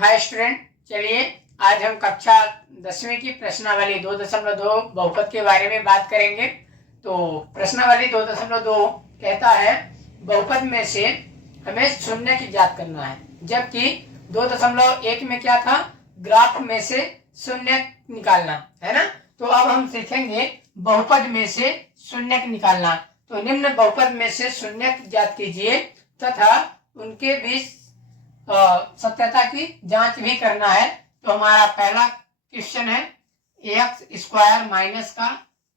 Hi student, चलिए आज हम कक्षा 10वीं की प्रश्नावली 2.2 बहुपद के बारे में बात करेंगे। तो प्रश्नावली 2.2 कहता है बहुपद में से हमें शून्य की ज्ञात करना है, जबकि 2.1 में क्या था, ग्राफ में से शून्य निकालना है ना। तो अब हम सीखेंगे बहुपद में से शून्य निकालना। तो निम्न बहुपद में से शून्य ज्ञात कीजिए तथा उनके बीच सत्यता की जांच भी करना है। तो हमारा पहला क्वेश्चन है एक्स स्क्वायर माइनस का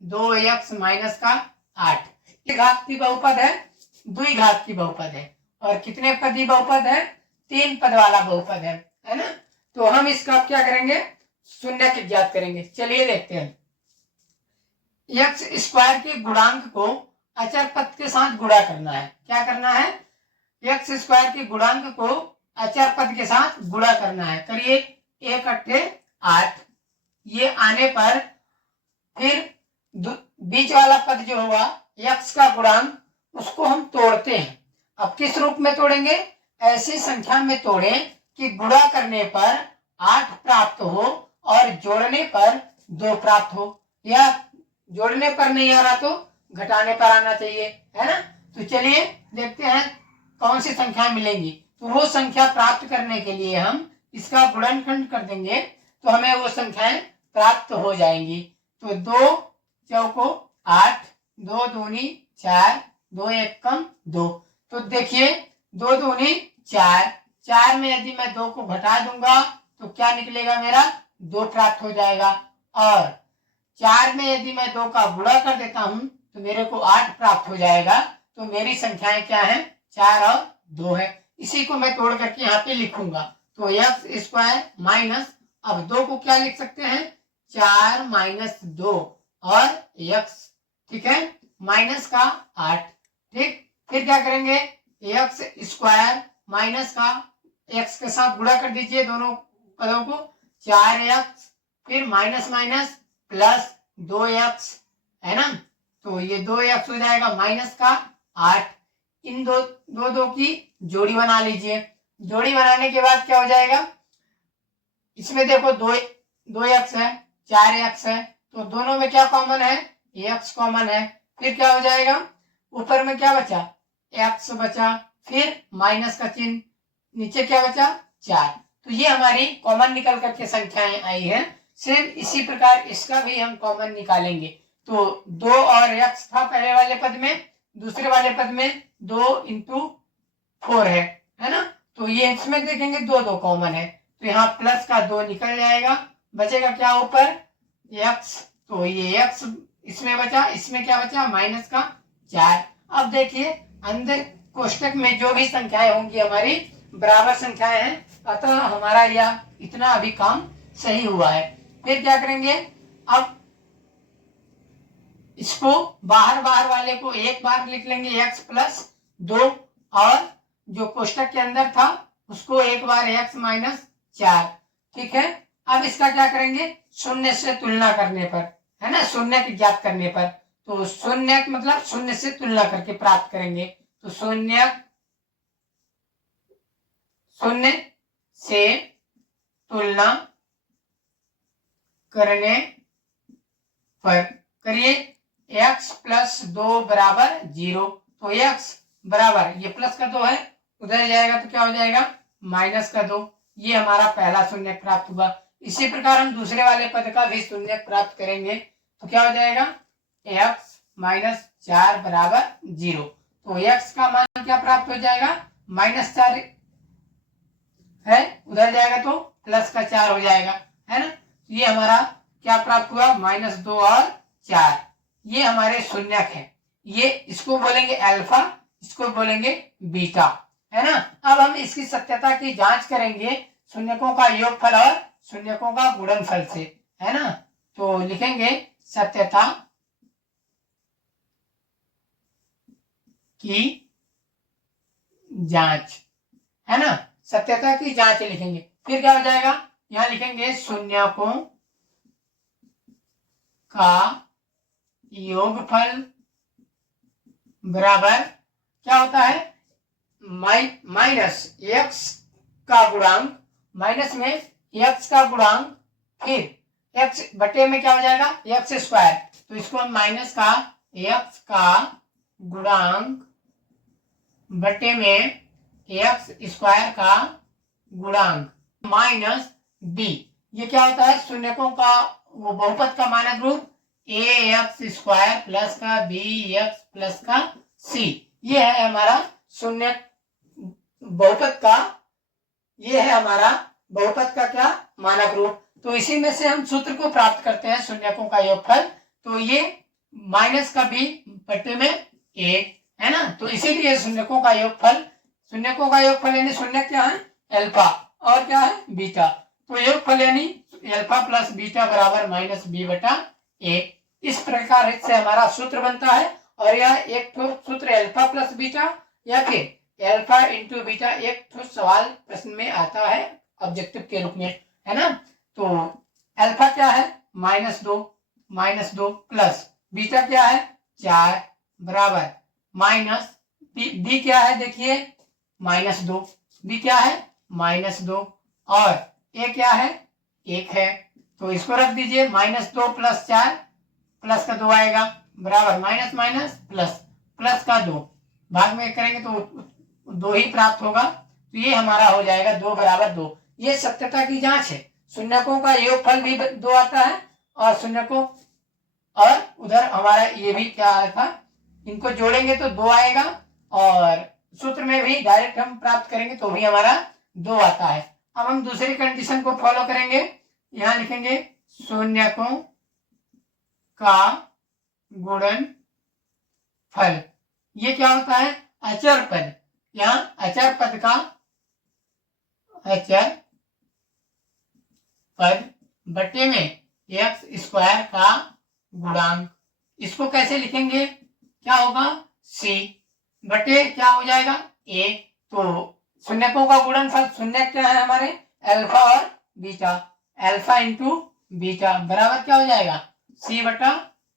2x माइनस का 8 घात की बहुपद है, द्विघात की बहुपद है और कितने पदी बहुपद है, 3 पद वाला बहुपद है ना। तो हम इसका क्या करेंगे, शून्य की ज्ञात करेंगे। चलिए देखते हैं। एक्स स्क्वायर के गुणांक को अचर पद के साथ गुणा करना है। क्या करना है, एक्स स्क्वायर के गुणांक को अचर पद के साथ गुणा करना है। करिए 1 अट्ठे 8, ये आने पर फिर बीच वाला पद जो होगा एक्स का गुणांक, उसको हम तोड़ते हैं। अब किस रूप में तोड़ेंगे, ऐसी संख्या में तोड़ें कि गुणा करने पर 8 प्राप्त हो और जोड़ने पर 2 प्राप्त हो, या जोड़ने पर नहीं आ रहा तो घटाने पर आना चाहिए, है ना। तो चलिए देखते हैं कौन सी संख्या मिलेंगी। तो वो संख्या प्राप्त करने के लिए हम इसका गुणनखंड कर देंगे तो हमें वो संख्याएं प्राप्त हो जाएंगी। तो 2 चौको 8, 2 दूनी 4, 2 एकम 2। तो देखिए 2 दूनी 4, 4 में यदि मैं 2 को घटा दूंगा तो क्या निकलेगा, मेरा 2 प्राप्त हो जाएगा। और 4 में यदि मैं 2 का गुणा कर देता हूं तो मेरे को 8 प्राप्त हो जाएगा। तो मेरी संख्याएं क्या है, 4 और 2 है। इसी को मैं तोड़ करके यहाँ पे लिखूंगा। तो एक्स स्क्वायर माइनस, अब 2 को क्या लिख सकते हैं, 4 माइनस 2 और एक्स, ठीक है, माइनस का 8। ठीक, फिर क्या करेंगे, एक्स स्क्वायर माइनस का एक्स के साथ गुणा कर दीजिए दोनों पदों को, 4x, फिर माइनस माइनस प्लस 2x, है ना। तो ये 2x हो जाएगा माइनस का 8। इन दो की जोड़ी बना लीजिए। जोड़ी बनाने के बाद क्या हो जाएगा, इसमें देखो 2x है, 4x है, तो दोनों में क्या कॉमन है, x कॉमन है। फिर क्या हो जाएगा, ऊपर में क्या बचा, x बचा, फिर माइनस का चिन्ह, नीचे क्या बचा, 4। तो ये हमारी कॉमन निकल करके संख्याएं आई है। सेम इसी प्रकार इसका भी हम कॉमन निकालेंगे। तो 2 और x था पहले वाले पद में, दूसरे वाले पद में 2 इंटू 4 है ना। तो ये इसमें देखेंगे 2 कॉमन है, तो यहाँ प्लस का 2 निकल जाएगा, बचेगा क्या ऊपर, x। तो ये x इसमें बचा, इसमें क्या बचा, माइनस का 4। अब देखिए अंदर कोष्टक में जो भी संख्याएं होंगी हमारी बराबर संख्याएं हैं, अतः हमारा यह इतना अभी काम सही हुआ है। फिर क्या करेंगे, अब इसको बाहर वाले को एक बार लिख लेंगे x प्लस 2, और जो कोष्टक के अंदर था उसको एक बार x माइनस 4। ठीक है, अब इसका क्या करेंगे, शून्य से तुलना करने पर, है ना, शून्य की ज्ञात करने पर। तो शून्य मतलब शून्य से तुलना करके प्राप्त करेंगे। तो शून्य से तुलना करने पर करिए x प्लस 2 बराबर 0। तो x बराबर, ये प्लस का 2 है, उधर जाएगा तो क्या हो जाएगा, माइनस का 2। ये हमारा पहला शून्य प्राप्त हुआ। इसी प्रकार हम दूसरे वाले पद का भी शून्य प्राप्त करेंगे। तो क्या हो जाएगा, x माइनस 4 बराबर 0। तो x का मान क्या प्राप्त हो जाएगा, माइनस 4 है, उधर जाएगा तो प्लस का 4 हो जाएगा, है ना। ये हमारा क्या प्राप्त हुआ, माइनस 2 और 4। ये हमारे शून्यक है। ये इसको बोलेंगे अल्फा, इसको बोलेंगे बीटा, है ना। अब हम इसकी सत्यता की जांच करेंगे शून्यकों का योगफल और शून्यकों का गुणनफल से, है ना। तो लिखेंगे सत्यता की जांच, है ना, सत्यता की जांच लिखेंगे। फिर क्या हो जाएगा, यहां लिखेंगे शून्यकों का योगफल बराबर क्या होता है, माइनस x का गुणांक माइनस में x का गुणांक, फिर x बटे में क्या हो जाएगा x स्क्वायर, तो इसको हम माइनस का x का गुणांक बटे में x स्क्वायर का गुणांक माइनस b, ये क्या होता है शून्यकों का वो बहुपद का मानक रूप ax स्क्वायर प्लस का bx प्लस का c, ये है हमारा शून्य बहुपद का, ये है हमारा बहुपद का क्या मानक रूप। तो इसी में से हम सूत्र को प्राप्त करते हैं शून्यकों का योगफल, तो ये माइनस का b बटे में a है ना, तो इसीलिए शून्यकों का योगफल यानी शून्य क्या है अल्फा और क्या है बीटा, तो योगफल यानी अल्फा प्लस बीटा बराबर माइनस b बटा a। इस प्रकार से हमारा सूत्र बनता है, और यह एक तो सूत्र अल्फा प्लस बीटा या फिर अल्फा इंटू बीटा एक तो सवाल प्रश्न में आता है ऑब्जेक्टिव के रूप में, है ना। तो अल्फा क्या है -2 प्लस बीटा क्या है 4 बराबर माइनस बी क्या है देखिए -2, बी क्या है -2 और ए क्या है 1 है, तो इसको रख दीजिए -2 प्लस 4 प्लस का 2 आएगा बराबर माइनस माइनस प्लस, प्लस का 2 भाग में करेंगे तो 2 ही प्राप्त होगा, तो ये हमारा हो जाएगा 2 बराबर 2। ये सत्यता की जांच है, शून्यकों का योगफल भी 2 आता है और शून्यकों, और उधर हमारा ये भी क्या आया था, इनको जोड़ेंगे तो 2 आएगा और सूत्र में भी डायरेक्ट हम प्राप्त करेंगे तो भी हमारा 2 आता है। अब हम दूसरी कंडीशन को फॉलो करेंगे, यहाँ लिखेंगे शून्यकों का गुणनफल, ये क्या होता है अचर पद, यहाँ अचर पद का अचर पद बटे में एक्स स्क्वायर का गुणांक, इसको कैसे लिखेंगे क्या होगा सी बटे क्या हो जाएगा ए, तो शून्यकों का गुणनफल शून्य क्या है हमारे अल्फा और बीटा, अल्फा इंटू बीटा बराबर क्या हो जाएगा सी बटा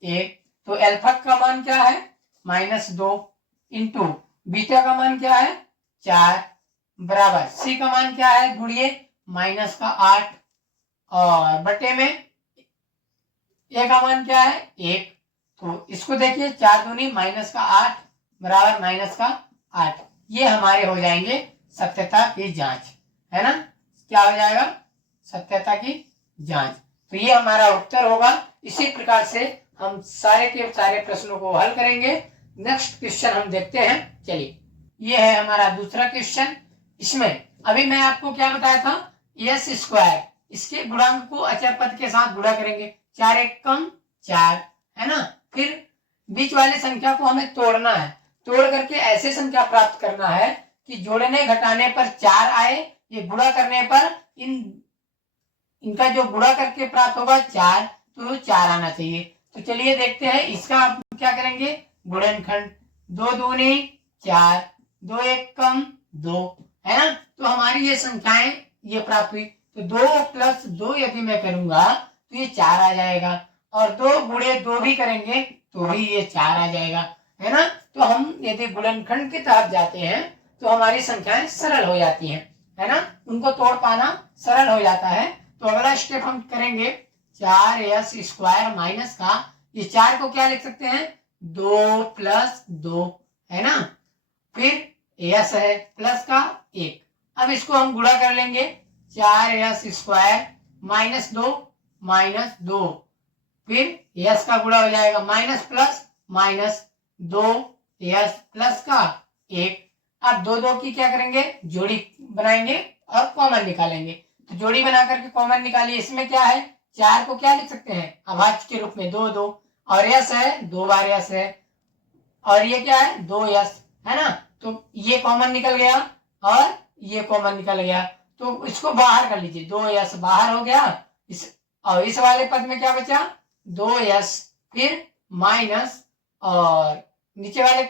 ए, तो अल्फा का मान क्या है -2 इंटू बीटा का मान क्या है 4 बराबर सी का मान क्या है गुणिए -8 और बटे में ए का मान क्या है 1, तो इसको देखिए 4 दूनी -8 बराबर -8, ये हमारे हो जाएंगे सत्यता की जांच, है ना, क्या हो जाएगा सत्यता की जांच, तो ये हमारा उत्तर होगा। इसी प्रकार से हम सारे के सारे प्रश्नों को हल करेंगे। नेक्स्ट क्वेश्चन हम देखते हैं, चलिए ये है हमारा दूसरा क्वेश्चन। इसमें अभी मैं आपको क्या बताया था एस स्क्वायर, इसके गुणांक को अचर पद के साथ गुणा करेंगे, 4 एक कम 4 है ना, फिर बीच वाली संख्या को हमें तोड़ना है, तोड़ करके ऐसे संख्या प्राप्त करना है कि जोड़ने घटाने पर 4 आए, ये गुणा करने पर इनका जो गुणा करके प्राप्त होगा 4, तो 4 आना चाहिए। तो चलिए देखते हैं इसका आप क्या करेंगे गुणनखंड, 2 दूनी 4, 2 एक कम 2 है ना, तो हमारी ये संख्याएं ये प्राप्त हुई, तो 2 + 2 यदि मैं करूंगा तो ये 4 आ जाएगा, और 2 गुणे 2 भी करेंगे तो भी ये 4 आ जाएगा, है ना। तो हम यदि गुणनखंड की तरफ जाते हैं तो हमारी संख्याएं सरल हो जाती हैं, है ना, उनको तोड़ पाना सरल हो जाता है। तो अगला स्टेप हम करेंगे 4s स्क्वायर माइनस का, ये 4 को क्या लिख सकते हैं 2 + 2 है ना, फिर s है प्लस का 1, अब इसको हम गुणा कर लेंगे 4s स्क्वायर -2 फिर s का गुणा हो जाएगा minus plus minus 2s plus का 1, अब 2 की क्या करेंगे जोड़ी बनाएंगे और कॉमन निकालेंगे, तो जोड़ी बना करके कॉमन निकालिए, इसमें क्या है 4 को क्या लिख सकते हैं अभाज्य के रूप में 2 और s है 2 बार s है, और ये क्या है 2s है ना, तो ये कॉमन निकल गया और ये कॉमन निकल गया, तो इसको बाहर कर लीजिए, 2s बाहर हो गया, और इस वाले पद में क्या बचा 2s फिर माइनस, और नीचे वाले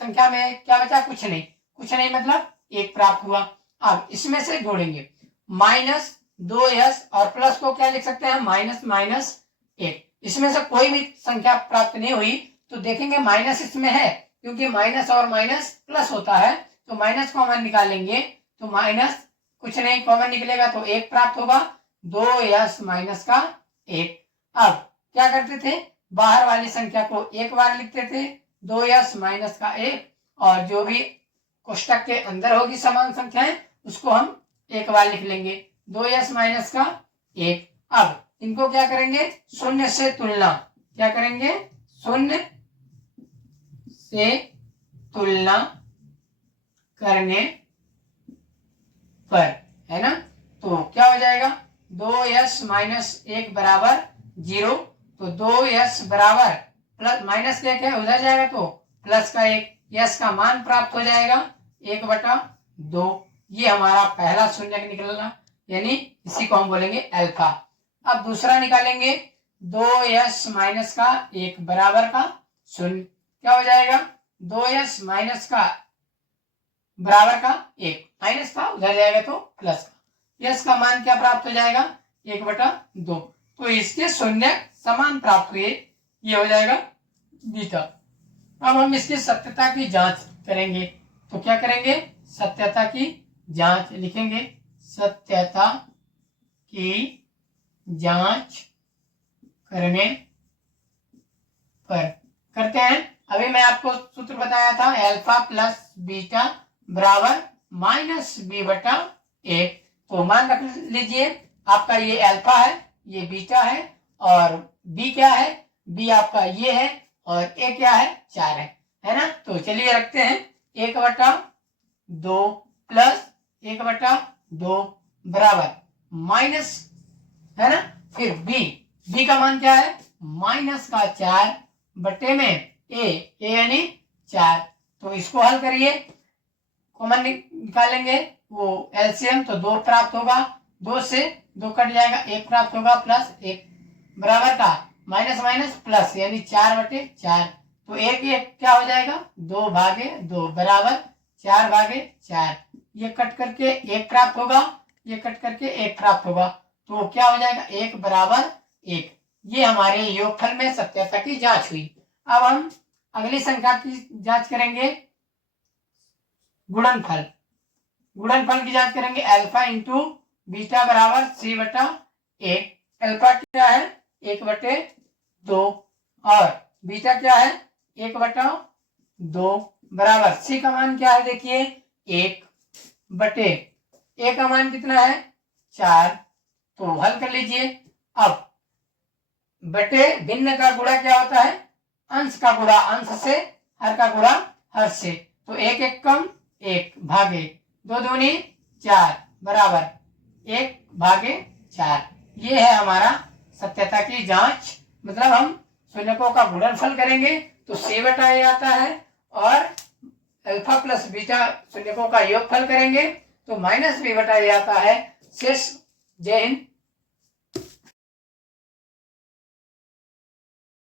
संख्या में क्या बचा कुछ नहीं मतलब 1 प्राप्त हुआ। अब इसमें से जोड़ेंगे -2s और प्लस को क्या लिख सकते हैं -1, इसमें से कोई भी संख्या प्राप्त नहीं हुई तो देखेंगे माइनस इसमें है, क्योंकि माइनस और माइनस प्लस होता है, तो माइनस कॉमन निकालेंगे तो माइनस कुछ नहीं, कॉमन निकलेगा तो 1 प्राप्त होगा, 2s माइनस का 1। अब क्या करते थे, बाहर वाली संख्या को एक बार लिखते थे 2s माइनस का 1, और जो भी कोष्टक के अंदर होगी समान संख्याएं उसको हम एक बार लिख लेंगे 2s माइनस का 1। अब इनको क्या करेंगे, शून्य से तुलना, क्या करेंगे, शून्य से तुलना करने पर, है ना, तो क्या हो जाएगा, 2s माइनस 1 बराबर 0, तो 2s बराबर प्लस माइनस का 1 है, उधर जाएगा तो प्लस का 1, यस का मान प्राप्त हो जाएगा 1/2। ये हमारा पहला शून्य निकलना, यानी इसी को हम बोलेंगे अल्फा। अब दूसरा निकालेंगे, 2s माइनस का 1 बराबर का 0, क्या हो जाएगा, 2s माइनस का बराबर का 1, माइनस का उधर जाएगा तो प्लस का, यस का मान क्या प्राप्त हो जाएगा, 1/2। तो इसके शून्य समान प्राप्त हुए, ये हो जाएगा बीटा। अब हम इसकी सत्यता की जांच करेंगे, तो क्या करेंगे, सत्यता की जांच लिखेंगे, सत्यता की जांच करने पर करते हैं। अभी मैं आपको सूत्र बताया था, अल्फा प्लस बीटा बराबर माइनस b/a। तो मान रख लीजिए, आपका ये अल्फा है, ये बीटा है, और b क्या है, b आपका ये है, और a क्या है, 4 है ना। तो चलिए रखते हैं, 1/2 प्लस 1/2 बराबर माइनस, है ना, फिर b का मान क्या है, माइनस का 4 बटे में a यानी 4। तो इसको हल करिए, कॉमन निकालेंगे, वो एलसीएम, तो 2 प्राप्त होगा, 2 से 2 कट जाएगा, 1 प्राप्त होगा, प्लस 1 बराबर का माइनस माइनस प्लस, यानी 4/4। तो 1 क्या हो जाएगा, 2/2 बराबर 4/4। ये कट करके 1 प्राप्त होगा, ये कट करके 1 प्राप्त होगा, तो क्या हो जाएगा, 1 बराबर 1। ये हमारे योगफल में सत्यता की जांच हुई। अब हम अगली संख्या की जांच करेंगे, गुणनफल। गुणनफल की जांच करेंगे, अल्फा इंटू बीटा बराबर c/a। अल्फा क्या है, 1/2, और बीटा क्या है, 1/2 बराबर c का मान क्या है, देखिए 1 बटे a का मान कितना है, 4। तो हल कर लीजिए। अब बटे भिन्न का गुणा क्या होता है, अंश का गुणा अंश से, हर का गुणा हर से। तो 1 कम 1 भागे 2 दूनी 4 बराबर 1/4। ये है हमारा सत्यता की जांच। मतलब हम शून्यकों का गुणनफल करेंगे तो c/a आता है, और अल्फा प्लस बीटा शून्यकों का योगफल करेंगे तो माइनस b/a आता है। शेष। जय हिंद।